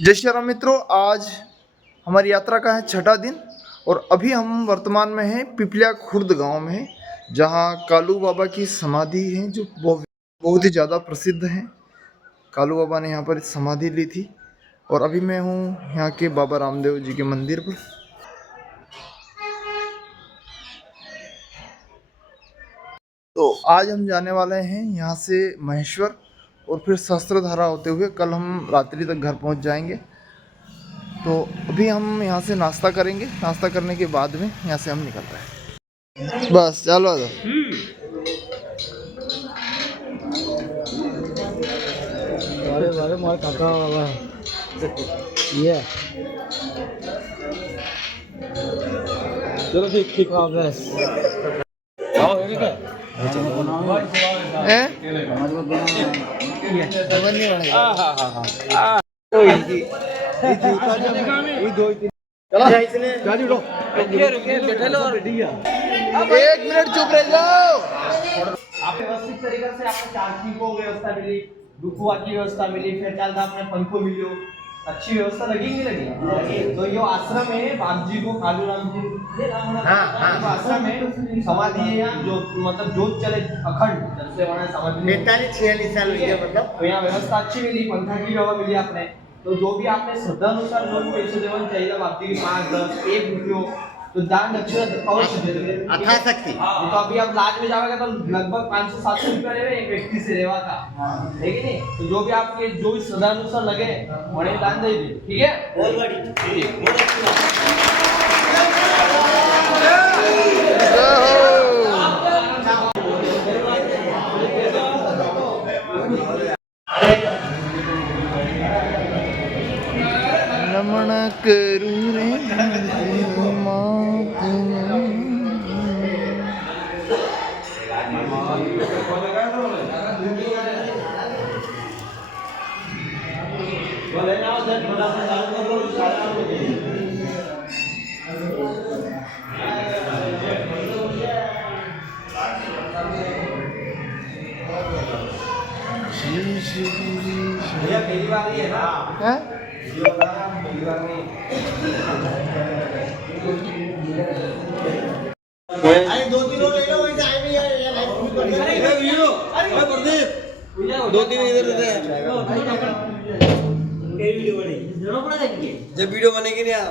जय श्री राम मित्रों, आज हमारी यात्रा का है छठा दिन और अभी हम वर्तमान में हैं पिपलिया खुर्द गांव में हैं, जहां कालू बाबा की समाधि है जो बहुत ही ज़्यादा प्रसिद्ध है। कालू बाबा ने यहां पर समाधि ली थी और अभी मैं हूं यहां के बाबा रामदेव जी के मंदिर पर। तो आज हम जाने वाले हैं यहाँ से महेश्वर और फिर सहस्त्रधारा होते हुए कल हम रात्रि तक घर पहुँच जाएंगे। तो अभी हम यहाँ से नाश्ता करेंगे, नाश्ता करने के बाद में यहाँ से हम निकल रहे हैं। बस चलो तो बारे बारे मार काका वाला ये चलो ठीक ठीक आओ बस आओ ये क्या हैं? हां हां हां हां ये दो तीन चलो गाड़ी उठो रुकिए बैठे लो और एक मिनट चुप रह जाओ। आप व्यवस्थित तरीके से आपको चार्जिंग को व्यवस्था मिली, दुखुआ की व्यवस्था मिली, फिर चाल आपने पंखो मिलियो, अच्छी व्यवस्था लगी नहीं लगी? तो यो आश्रम है बाप जी को कालू राम जी आश्रम है, समाधि है यहाँ जो मतलब जोत चले अखंड जब से वहाँ समाधि 45-46 साल हो गया मतलब तो यहाँ व्यवस्था अच्छी मिली, पंखा की व्यवस्था मिली आपने। तो जो भी आपने श्रद्धा अनुसार जो भी पैसे देवन चाहिए बाप जी की 5, 10, 1 रुपयो तो दान दक्षिणा अवश्य दे देंगे। अथा शक्ति तो अभी आप लाज में जाओगे तो लगभग 500-700 रुपया लेवे एक व्यक्ति से रेवा का, है कि नहीं? तो जो भी आपके जो भी श्रद्धानुसार लगे वही दान दे दी, ठीक है? बहुत बड़ी नमन करूं रे भैया पहली बार ही है ना? हैं? पहली बार नहीं। अरे 2-3 और ले लो वहीं से आए भी यार अरे वीडियो अरे प्रदीप 2-3 इधर दे ये वीडियो बनेगी जरूर बना देंगे जब वीडियो बनेगी नहीं यार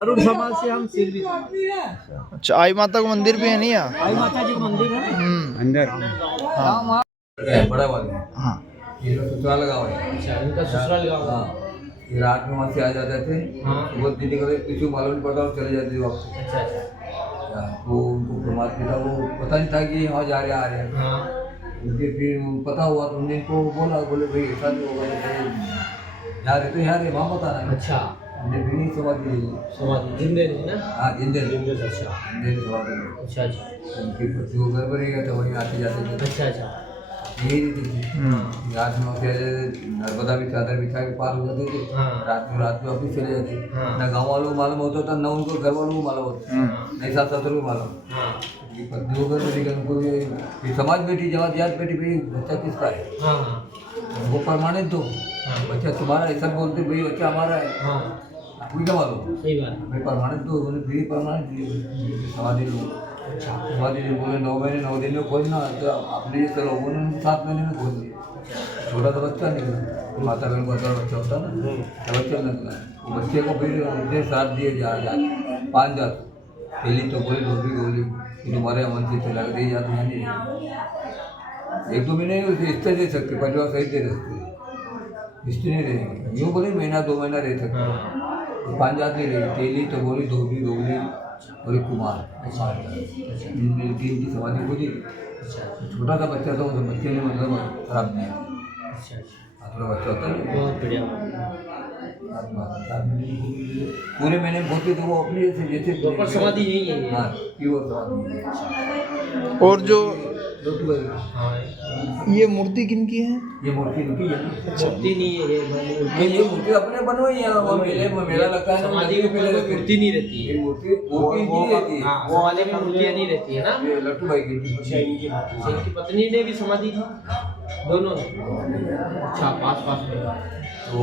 अरुण समाज से हम सिर भी अच्छा, आई माता का मंदिर भी है नहीं यहाँ? आई माता जी का मंदिर है अंदर। हाँ बड़ा वाले हाँ ये लोग ससुराल गाँव है। अच्छा इनका ससुराल गांव हाँ ये रात में वहाँ से आ जाते थे। हाँ। वो दीदी को किसी को मालूम नहीं पड़ता और चले जाते थे वापस। अच्छा अच्छा वो उनको प्रमाद पिता वो पता नहीं था कि यहाँ जा रहे आ रहे हैं। हाँ उनके फिर पता हुआ तो उन्होंने इनको बोला बोले भाई ऐसा नहीं होगा तो जा रहे तो यहाँ रहे वहाँ पता नहीं। अच्छा हमने फिर नहीं समाधि ली। समाधि जिंदे नहीं ना हाँ जिंदे जिंदे से अच्छा जिंदे समाधि ली। अच्छा अच्छा उनकी पति को घर पर गया था वहीं आते जाते थे। अच्छा अच्छा यही थी रात में नर्मदा भी चादर बिछा के पार हो जाते थे। हाँ। रात में वापस चले जाते। हाँ। ना गाँव वालों को मालूम होता था ना उनको घर वालों को मालूम होता नहीं सास ससुर को मालूम। हाँ ये पत्नी को घर में लेकर उनको ये समाज बेटी जमात याद बेटी भाई बच्चा किसका है हाँ हाँ वो प्रमाणित दो बच्चा तुम्हारा ऐसा बोलते भाई बच्चा हमारा है हाँ आपको क्या मालूम सही बात भाई प्रमाणित दो बोले फिर प्रमाणित दिए समाधि लो। समाधि जी बोले 9 महीने 9 दिन में खोजना तो आपने ये चलो उन्होंने 7 महीने में खोज दिया। छोटा तो बच्चा निकला माता बहन को अगर बच्चा होता ना तो बच्चा निकला वो बच्चे को फिर उनके साथ दिए जा 5 जात पहली तो बोली दूसरी बोली कि तुम्हारे मन से चला कर दी जाती है नहीं 1-2 महीने रिश्ते दे सकते परिवार सही दे सकते रिश्ते नहीं रहेंगे यूँ बोले महीना 2 महीना रह सकते 5 जात नहीं रही तेली तो बोली दोगली और एक कुमार 3 की समाधि खोजी। छोटा सा बच्चा था उस बच्चे ने मतलब खराब नहीं अच्छा अच्छा थोड़ा बच्चा होता है बहुत बढ़िया पूरे महीने में होती तो वो अपनी जैसे प्रॉपर समाधि यही है हाँ प्योर समाधि। और जो हाँ ये मूर्ति किनकी है? ये मूर्ति इनकी है मूर्ति नहीं है ये मूर्ति अपने बनवाई है वो मेले में मेला लगता है समाधि के पहले मूर्ति नहीं रहती ये है मूर्ति इनकी रहती है। हाँ वो वाले में मूर्तियाँ नहीं रहती है ना ये लट्टू भाई की इनकी पत्नी ने भी समाधि की दोनों ने अच्छा पास में तो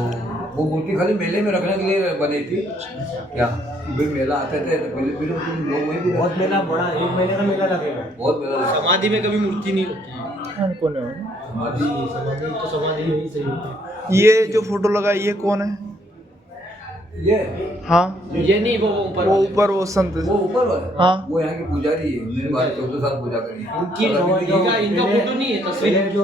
वो मूर्ति खाली मेले में रखने के लिए बनी थी क्या कि भाई मेला आते थे तो पहले फिर लोग वही भी बहुत मेला बड़ा, 1 महीने का मेला लगेगा। बहुत मेला लगा। समाधि में कभी मूर्ति नहीं होती। कौन है समाधि समाधि तो समाधि यही सही होती है। ये जो फोटो लगा है, ये कौन है? ये हाँ ये नहीं, वो ऊपर वो वाले। ऊपर वो संत वो ऊपर वाला हाँ। वो यहाँ की पुजारी है, उन्होंने 12-14 साल पूजा करी है। इनकी अगर अभी इनका फोटो नहीं है, तस्वीर पहले है। जो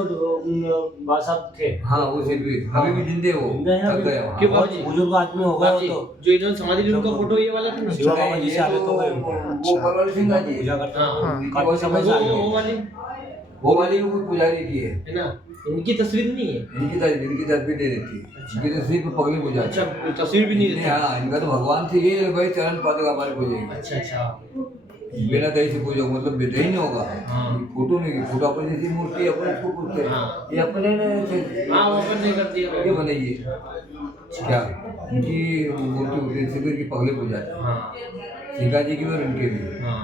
बादशाह थे, हाँ वो सिद्धू अभी भी जिंदे वो जिंदे हैं थक अभी। गए वहाँ। क्यों? बहुत बुजुर्ग आदमी हो गए वो बाकी तो। जो इन्होंने समाधि ली उनका फोटो ये वाला था ना? शिवा बाबा जी से आगे तो गए वो ऊपर वाले सिंह जी पूजा करते हैं। हाँ। काफी समय से आगे वो हो। वाली वो वाली वो पुजारी की है, है ना, इनकी तस्वीर नहीं है। इनकी तस्वीर दे देती है, इनकी तस्वीर पे पगली पूजा अच्छा, तस्वीर भी नहीं देते। हाँ इनका तो भगवान से ये भाई चरण पादुका हमारे पूजेंगे अच्छा अच्छा। बिना दही से पूजा मतलब दही नहीं होगा। हाँ। फोटो नहीं, फोटो अपनी जैसी मूर्ति अपन इसको पूछते हैं हाँ। ये अपने ने हाँ, वो अपन नहीं करती ये है। बनाइए क्या इनकी मूर्ति होती है सिद्धू की पगली पूजा है, हाँ सीता जी की और इनके भी हाँ।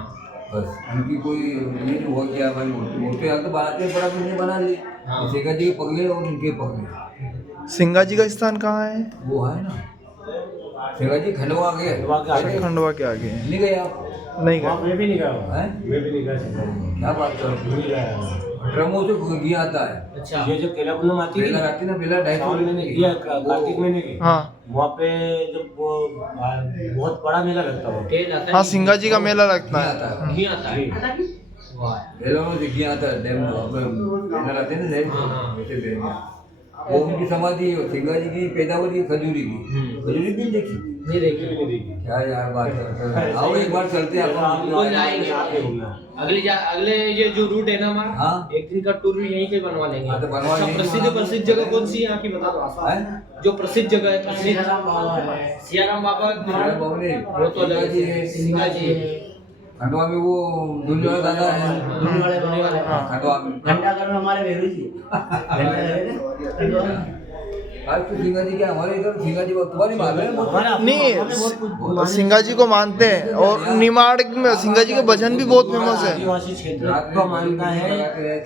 बस उनकी कोई ये नहीं हुआ क्या भाई मूर्ति यहाँ तो बनाते हैं, बड़ा कुछ नहीं बना ली। हाँ। सीता जी के पगले और इनके पगले सिंगा जी का स्थान कहाँ है? वो है ना सीता जी खंडवा आ गए खंडवा के आगे। खंडवा के आगे है। नहीं गए आप नहीं वहाँ गए। मैं भी नहीं गया हूँ। हैं? मैं भी नहीं गया। क्या बात कर रहे नहीं गया हूँ। हो? ड्रमों से घी आता है, अच्छा। ये जो केला पूनम आती है बेला आती ना बेला 250 सावन महीने की या कार्तिक महीने की, हाँ वहाँ पे जब वो बहुत बड़ा मेला लगता है। तेल आता है। हाँ सिंगा जी का मेला लगता घी है। आता है घी आता है। वाह। बेलों में घी आता है डैम बेनर आते हैं ना डैम हाँ। वैसे बेनर वो उनकी समाधि है सिंगा जी की पैदावार है खजूरी की। खजूरी भी देखी नहीं देखी। नहीं देखी। क्या यार बात करते हैं, आओ एक बार चलते हैं अपन। बिल्कुल जाएंगे। आगे घूमना। अगले ये जो रूट है ना हमारा, हाँ। एक दिन का टूर भी यहीं पे बनवा लेंगे। हाँ, तो बनवा अच्छा, लेंगे। प्रसिद्ध जगह कौन सी है यहाँ की बता दो। हैं? जो प्रसिद्ध जगह है, प्रसिद्ध सियाराम बाबा सियाराम बाबा ने वो तो अलग जी है, सिंगा जी है। खंडवा में वो दुनिया वाला दादा है होने वाला है। खंडवा में घंटाघर में हमारे भेरू जी। आज तो सिंगा जी क्या हमारे इधर सिंगा जी तुम्हारी बात है नहीं सिंगा जी को मानते हैं और निमाड़ में सिंगा जी के भजन भी बहुत फेमस है। आदिवासी क्षेत्र को मानता है,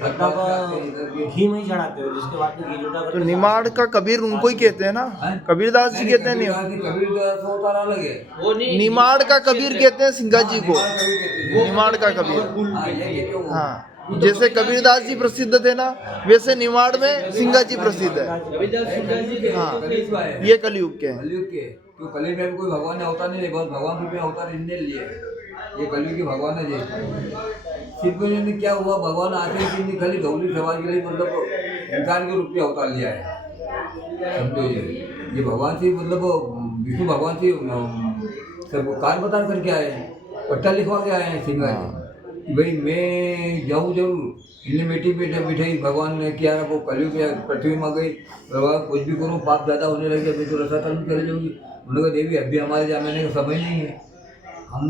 मतलब घी में ही चढ़ाते हो, जिसके बाद में घी जुटा तो करके निमाड़ का कबीर उनको ही कहते हैं ना, कबीरदास जी कहते हैं कबीरदास अवतार अलग है, वो नहीं, निमाड़ का कबीर कहते हैं सिंगा जी को। वो निमाड़ का कबीर। हाँ, ये कहते हो। हाँ जैसे कबीरदास जी प्रसिद्ध थे ना, वैसे निमाड़ में सिंगा जी प्रसिद्ध है। रविदास सिंगा जी के हाँ। तो है। ये कलयुग के हैं। कलयुग के तो कलयुग में कोई भगवान ने अवतार नहीं, बहुत भगवान रूप में अवतार इनने लिए, ये कलयुग के भगवान है जी। सिर्फ ने क्या हुआ भगवान आते ही खाली गौरी समाज के लिए मतलब इंसान के रूप में अवतार लिया है, समझो ये भगवान से मतलब विष्णु भगवान से सब कार्य बता करके आए हैं, पट्टा लिखवा के आए हैं सिंगा जी भाई मैं जाऊँ जरूर। इन्हें बेटी बेटे बिठाई भगवान ने किया वो कलयुग में पृथ्वी में गई, भगवान कुछ भी करूँ पाप ज़्यादा होने लगे अभी तो रसा तल चले जाऊँगी। उन्होंने कहा देवी अभी हमारे जाने का समय नहीं है, हम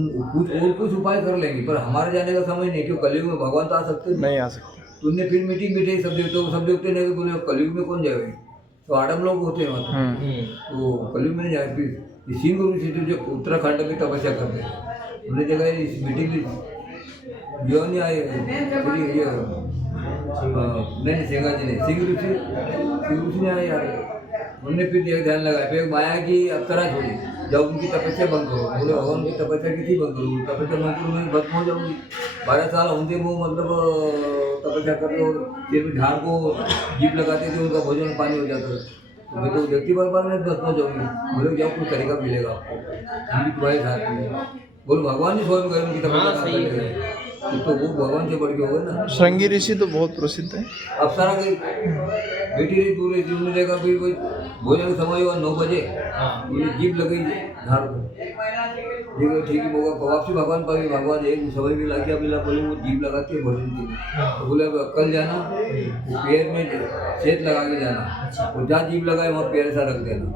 कुछ उपाय कर लेंगे पर हमारे जाने का समय नहीं, क्यों कलयुग में भगवान तो आ सकते नहीं आ सकते। तुमने फिर मीटिंग बिठाई सब देवते ने बोले कलयुग में कौन जाएगा, तो आडम लोग होते हैं मतलब तो कलयुग में नहीं जाए। फिर सिंह ऋषि जो उत्तराखंड में तपस्या करते हैं उन्हें जगह इस मीटिंग जो नहीं आए फिर ये नहीं सिंगा जी ने सिंह ऋषि ने आए यार, उन्होंने फिर एक ध्यान लगाया फिर माया की अप्सरा छोड़ी, जब उनकी तपस्या बंद करो बोले भगवान की तपस्या किसी बंद करूँगी, तपस्या बंद करूँ मैं भस्म हो जाऊँगी। 12 साल होंगे वो मतलब तपस्या करते और सिर में झाड़ को जीप लगाते थे, उनका भोजन पानी हो जाता था, तो मैं तो व्यक्ति बार मैं भस्म हो जाऊँगी। बोले जाओ कुछ तरीका मिलेगा आपको तुम्हारे साथ में, बोलो भगवान ही स्वयं गए उनकी तपस्या तो वो भगवान से बढ़ के होगा ना। श्रृंगी ऋषि तो बहुत प्रसिद्ध है। अप्सरा गई बेटी रही दूर रही उन्होंने देखा फिर कोई भोजन का समय हुआ 9 बजे उन्हें जीप लगी झाड़ को, ठीक है होगा वापसी भगवान पर भगवान एक समय भी लग गया मिला बोले वो जीप लगाती है भोजन के लिए, तो बोले कल जाना वो पैर में छेद लगा के जाना और जहाँ जीप लगाए वहाँ पैर सा रख देना।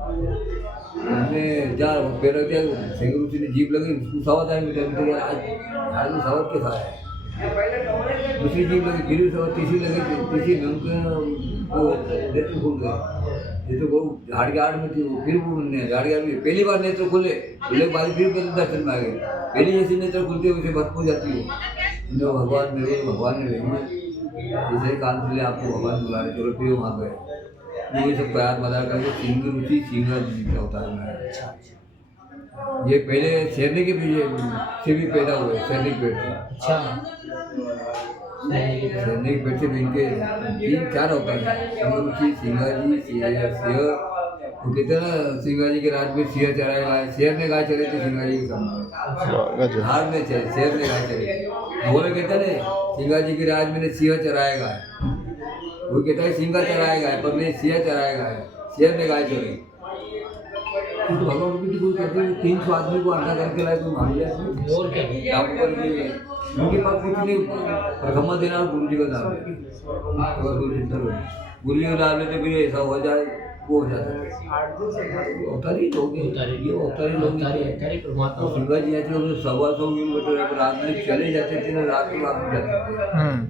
हमने जहाँ पैर रख दिया सिंह ऋषि ने जीप लगी उसको सावत आए मीठा आज सावत के साथ है, दूसरी जीप लगी फिर भी सावत, तीसरी लगी तीसरी में उनको वो नेत्र खुल गए, ये तो वो झाड़ के आड़ में थी फिर वो झाड़ के आड़ में पहली बार नेत्र खुले खुले के बाद फिर दर्शन में आ गए, पहली जैसी नेत्र खुलती है उसे भस्म हो जाती है। भगवान ने भेजी जैसे कान खुले आपको भगवान बुला रहे चलो फिर वहाँ गए ये सब प्रयास बता करके सिंह रुचि सिंह जी का अवतार बनाया। ये पहले शेरनी के पीछे से भी पैदा हुए, सैनिक पेट से। अच्छा सैनिक पेट से भी इनके 3-4 अवतार हैं। सिंह रुचि, सिंहाजी, सिंह। वो कहते हैं ना, सिंहाजी के राज में सिंह चराया गाय, शेर ने गाय चले थे सिंहाजी के सामने। हार में शेर ने गाय चले, वो कहते हैं सिंहाजी के राज में सिंह चराया गाय। वो कहता है सिंह चराया गाय, पर नहीं सिंह चराया गाय, शेर ने गाय चली। तो भगवान की कोई कहते हैं 300 आदमी को अंडा करके लाए तो मान लिया। और क्या उनके पास कुछ नहीं, प्रथमा देना गुरु जी का नाम है। गुरु जी का नाम लेते फिर ऐसा हो जाए, वो हो जाता है। अवतारी लोग हैं, ये अवतारी लोग परमात्मा सिंगा जी आते हैं, 125 किलोमीटर रात में चले जाते थे ना, रात में वापस जाते थे।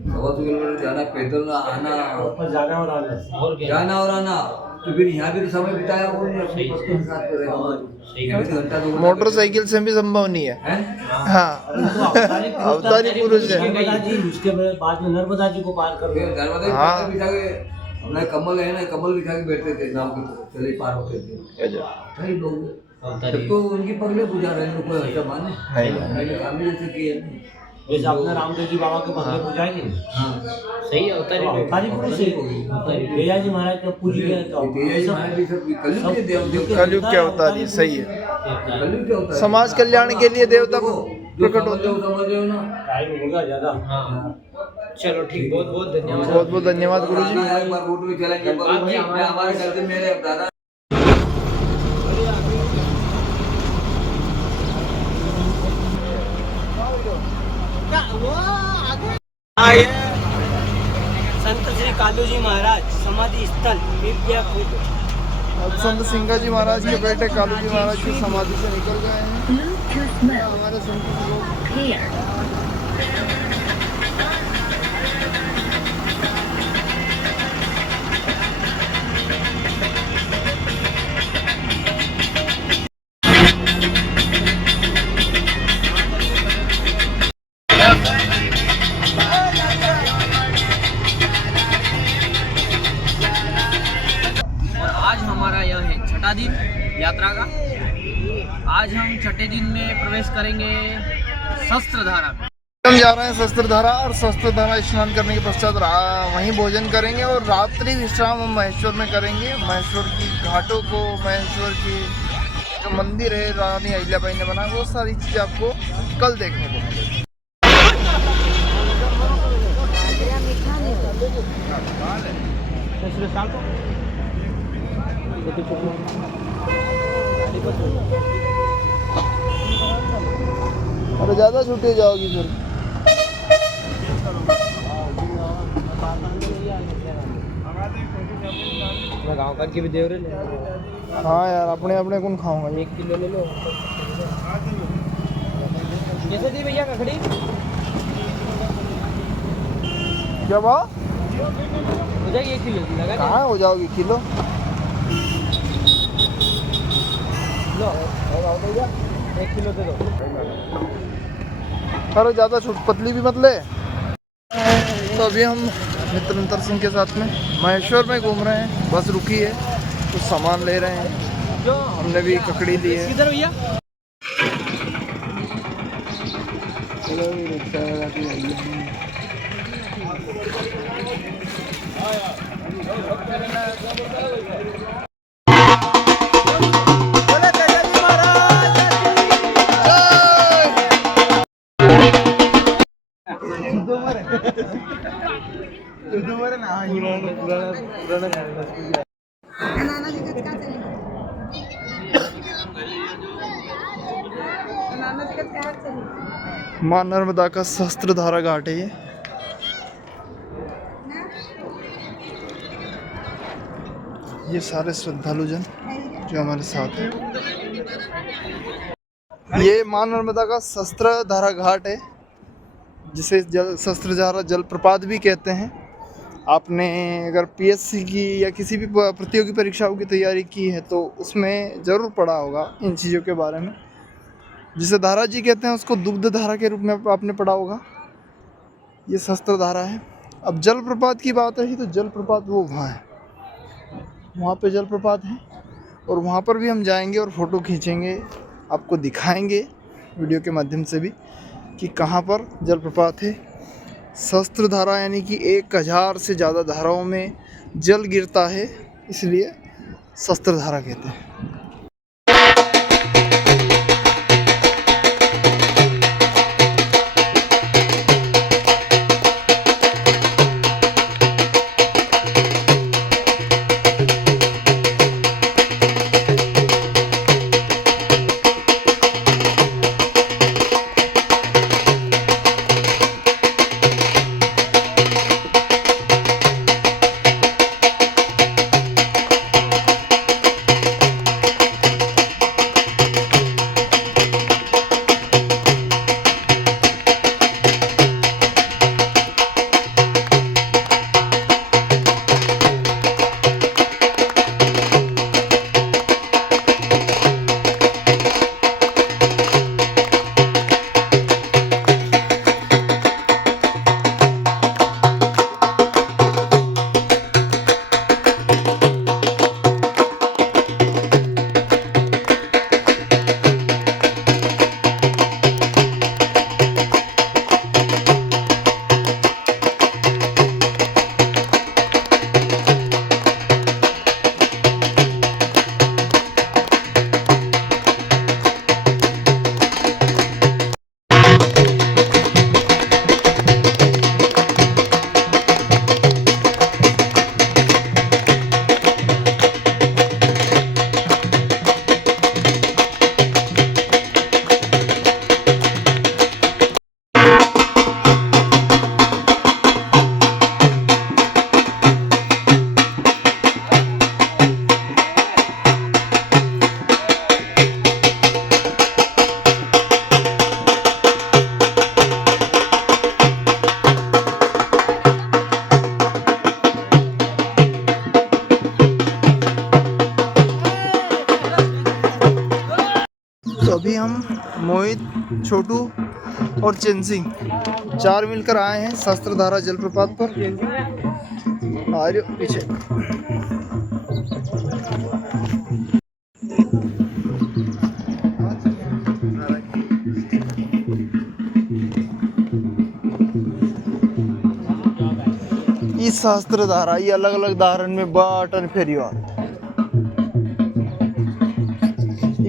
125 किलोमीटर जाना, पैदल ना आना, जाना और आना और क्या जाना और आना। तो फिर यहाँ भी तो समय बिताया उन्होंने अपने पत्नी के साथ रहे हमारे। यहाँ भी तो घंटा 2 घंटा मोटरसाइकिल से भी संभव नहीं है। हैं? हाँ अवतारी पुरुष है। नर्मदा जी, उसके बाद में नर्मदा जी को पार कर फिर नर्मदा जी हाँ। पार बिठा के, अपना कमल है ना, कमल बिठा के बैठते थे नाव के ऊपर, चले पार होते थे। सही लोग अवतारी तो उनकी पगले पूजा रहे हैं, कोई ऐसा माने मैंने काम ही जैसे किया नहीं। जैसे अपने रामदेव जी बाबा के बंगले को जाएंगे। हाँ सही है, अवतारी पुरुष है। भैया जी महाराज का पूरी तेजा जी महाराज भी सब कलयुग के देव कलयुग के अवतारी, सही है। कलयुग के अवतार। समाज कल्याण के लिए देवता जो प्रकट होते हैं। समझ रहे हो ना। टाइम होगा ज्यादा। हाँ चलो ठीक, बहुत बहुत धन्यवाद। बहुत बहुत धन्यवाद गुरु जी। एक बार फोटो भी चलेंगे, हमारे घर से मेरे दादा संत श्री कालू जी महाराज समाधि स्थल पिपलिया खुर्द। अब संत सिंगा जी महाराज के बेटे कालू जी महाराज की समाधि से निकल गए हैं। हमारे संत लोग आज हमारा यह है छठा दिन यात्रा का। आज हम छठे दिन में प्रवेश करेंगे शस्त्रधारा में। हम जा रहे हैं शस्त्रधारा, और शस्त्रधारा स्नान करने के पश्चात वहीं भोजन करेंगे और रात्रि विश्राम हम महेश्वर में करेंगे। महेश्वर की घाटों को, महेश्वर की जो मंदिर है रानी अहिल्याबाई ने बनाया, वो सारी चीज़ें आपको कल देखने को मिलेगी। अरे ज़्यादा छुट्टी जाओगी फिर। मैं गाँव कर के भी देव रहे। हाँ यार, अपने अपने कौन खाऊंगा। 1 किलो ले लो। कैसे दी भैया ककड़ी? क्या भाव हो जाएगी 1 किलो की लगा। कहाँ हो जाओगी किलो? लो 1 किलो दे दो। अरे ज़्यादा पतली भी मत ले। तो अभी हम मित्रंतर सिंह के साथ में महेश्वर में घूम रहे हैं। बस रुकी है, कुछ सामान ले रहे हैं। हमने भी ककड़ी ली है। किधर भैया? माँ नर्मदा का शस्त्रधारा घाट है ये। ये सारे श्रद्धालु जन जो हमारे साथ हैं। ये माँ नर्मदा का शस्त्रधारा घाट है, जिसे शस्त्रधारा जलप्रपात भी कहते हैं। आपने अगर पीएससी की या किसी भी प्रतियोगी परीक्षाओं की तैयारी की है तो उसमें ज़रूर पढ़ा होगा इन चीज़ों के बारे में। जिसे धारा जी कहते हैं उसको दुग्ध धारा के रूप में आपने पढ़ा होगा। ये शस्त्रधारा है। अब जलप्रपात की बात रही तो जलप्रपात वो वहाँ है वहाँ पे जलप्रपात है और वहाँ पर भी हम जाएंगे और फ़ोटो खींचेंगे, आपको दिखाएंगे वीडियो के माध्यम से भी कि कहाँ पर जलप्रपात है। सहस्त्रधारा यानी कि 1000 से ज़्यादा धाराओं में जल गिरता है, इसलिए सहस्त्रधारा कहते हैं। तो अभी हम मोहित, छोटू और चेन सिंह 4 मिलकर आए हैं सहस्त्रधारा जलप्रपात पर। आ रहे हो पीछे। इस सहस्त्रधारा ये अलग अलग धारण में बाटन फेरी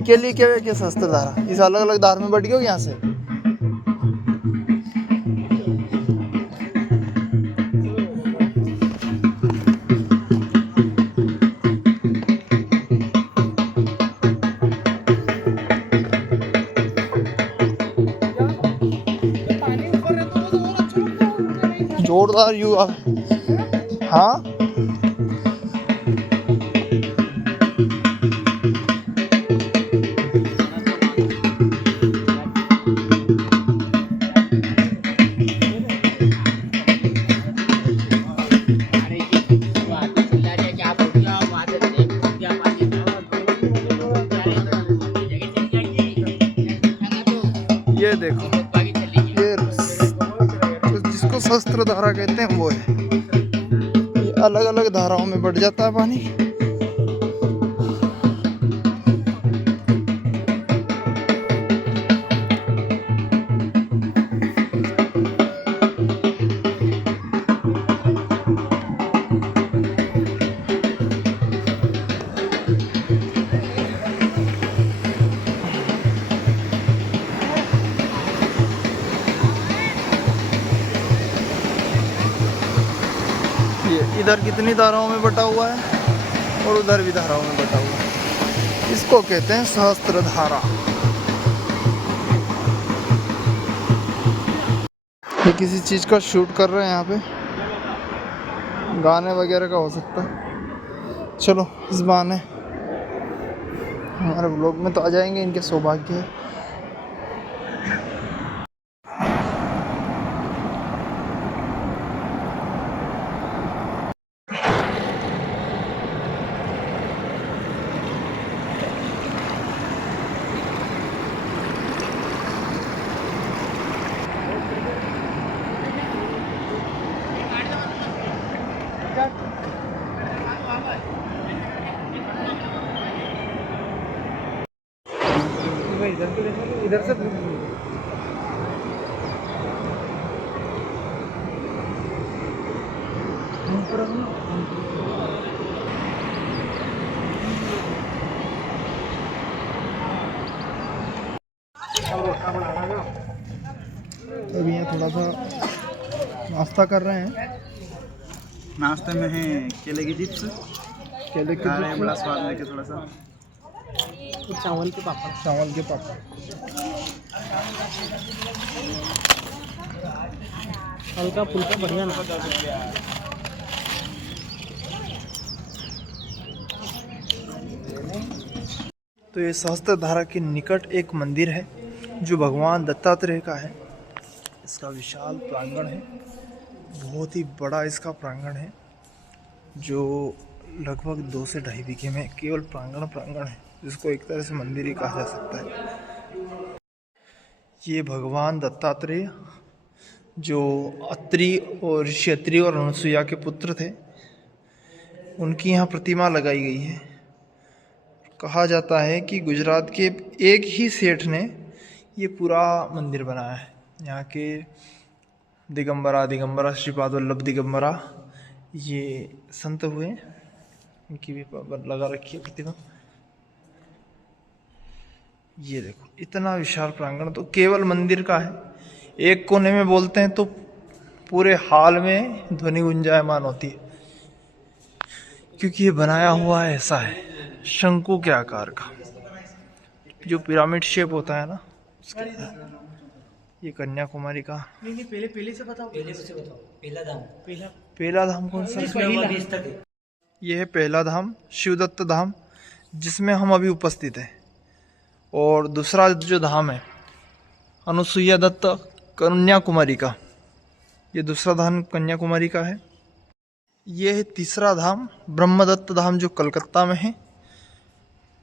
के लिए क्या सहस्त्रधारा इस अलग अलग धार में बढ़ गया यहाँ से। जोरदार यू हाँ ये देखो ये जिसको सहस्त्रधारा कहते हैं वो है। ये अलग अलग धाराओं में बढ़ जाता है पानी। इधर कितनी धाराओं में बटा हुआ है और उधर भी धाराओं में बटा हुआ है। इसको कहते हैं सहस्त्रधारा। ये किसी चीज़ का शूट कर रहे हैं यहाँ पे, गाने वगैरह का हो सकता है। चलो इस बहाने हमारे व्लॉग में तो आ जाएंगे, इनके सौभाग्य है। मैं इधर से देखो, इधर से तो अभी यहाँ थोड़ा सा नाश्ता कर रहे हैं। नाश्ते में है केले की चिप्स, केले के खा रहे हैं बड़ा चिप्स, स्वाद लेके थोड़ा सा। चावल के पापड़। चावल के पापड़। हल्का फुल्का बढ़िया ना। तो ये सहस्त्रधारा के निकट एक मंदिर है जो भगवान दत्तात्रेय का है। इसका विशाल प्रांगण है, बहुत ही बड़ा इसका प्रांगण है, जो लगभग 2 से 2.5 बीघे में केवल प्रांगण है, जिसको एक तरह से मंदिर ही कहा जा सकता है। ये भगवान दत्तात्रेय जो अत्रि और ऋषि अत्रि और अनुसुईया के पुत्र थे, उनकी यहाँ प्रतिमा लगाई गई है। कहा जाता है कि गुजरात के एक ही सेठ ने ये पूरा मंदिर बनाया है। यहाँ के दिगंबरा श्रीपाद वल्लभ दिगंबरा ये संत हुए, इनकी भी लगा रखी है प्रतिमा। ये देखो इतना विशाल प्रांगण तो केवल मंदिर का है। एक कोने में बोलते हैं तो पूरे हाल में ध्वनि गुंजायमान होती है, क्योंकि ये बनाया हुआ ऐसा है शंकु के आकार का, जो पिरामिड शेप होता है ना उसके। ये कन्याकुमारी का नहीं पहले से बताओ। पहला धाम कौन सा है? ये है पहला धाम शिवदत्त धाम, जिसमें हम अभी उपस्थित हैं। और दूसरा जो धाम है अनुसुईया दत्त कन्याकुमारी का, ये दूसरा धाम कन्याकुमारी का है। ये है तीसरा धाम ब्रह्मदत्त धाम जो कलकत्ता में है।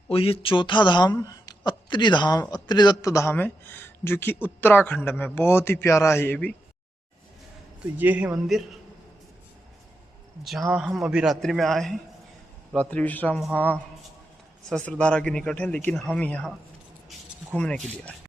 और ये चौथा धाम अत्रिदत्त धाम है, जो कि उत्तराखंड में, बहुत ही प्यारा है ये भी। तो ये है मंदिर जहाँ हम अभी रात्रि में आए हैं। रात्रि विश्राम वहाँ सहस्त्रधारा के निकट है, लेकिन हम यहाँ घूमने के लिए आए।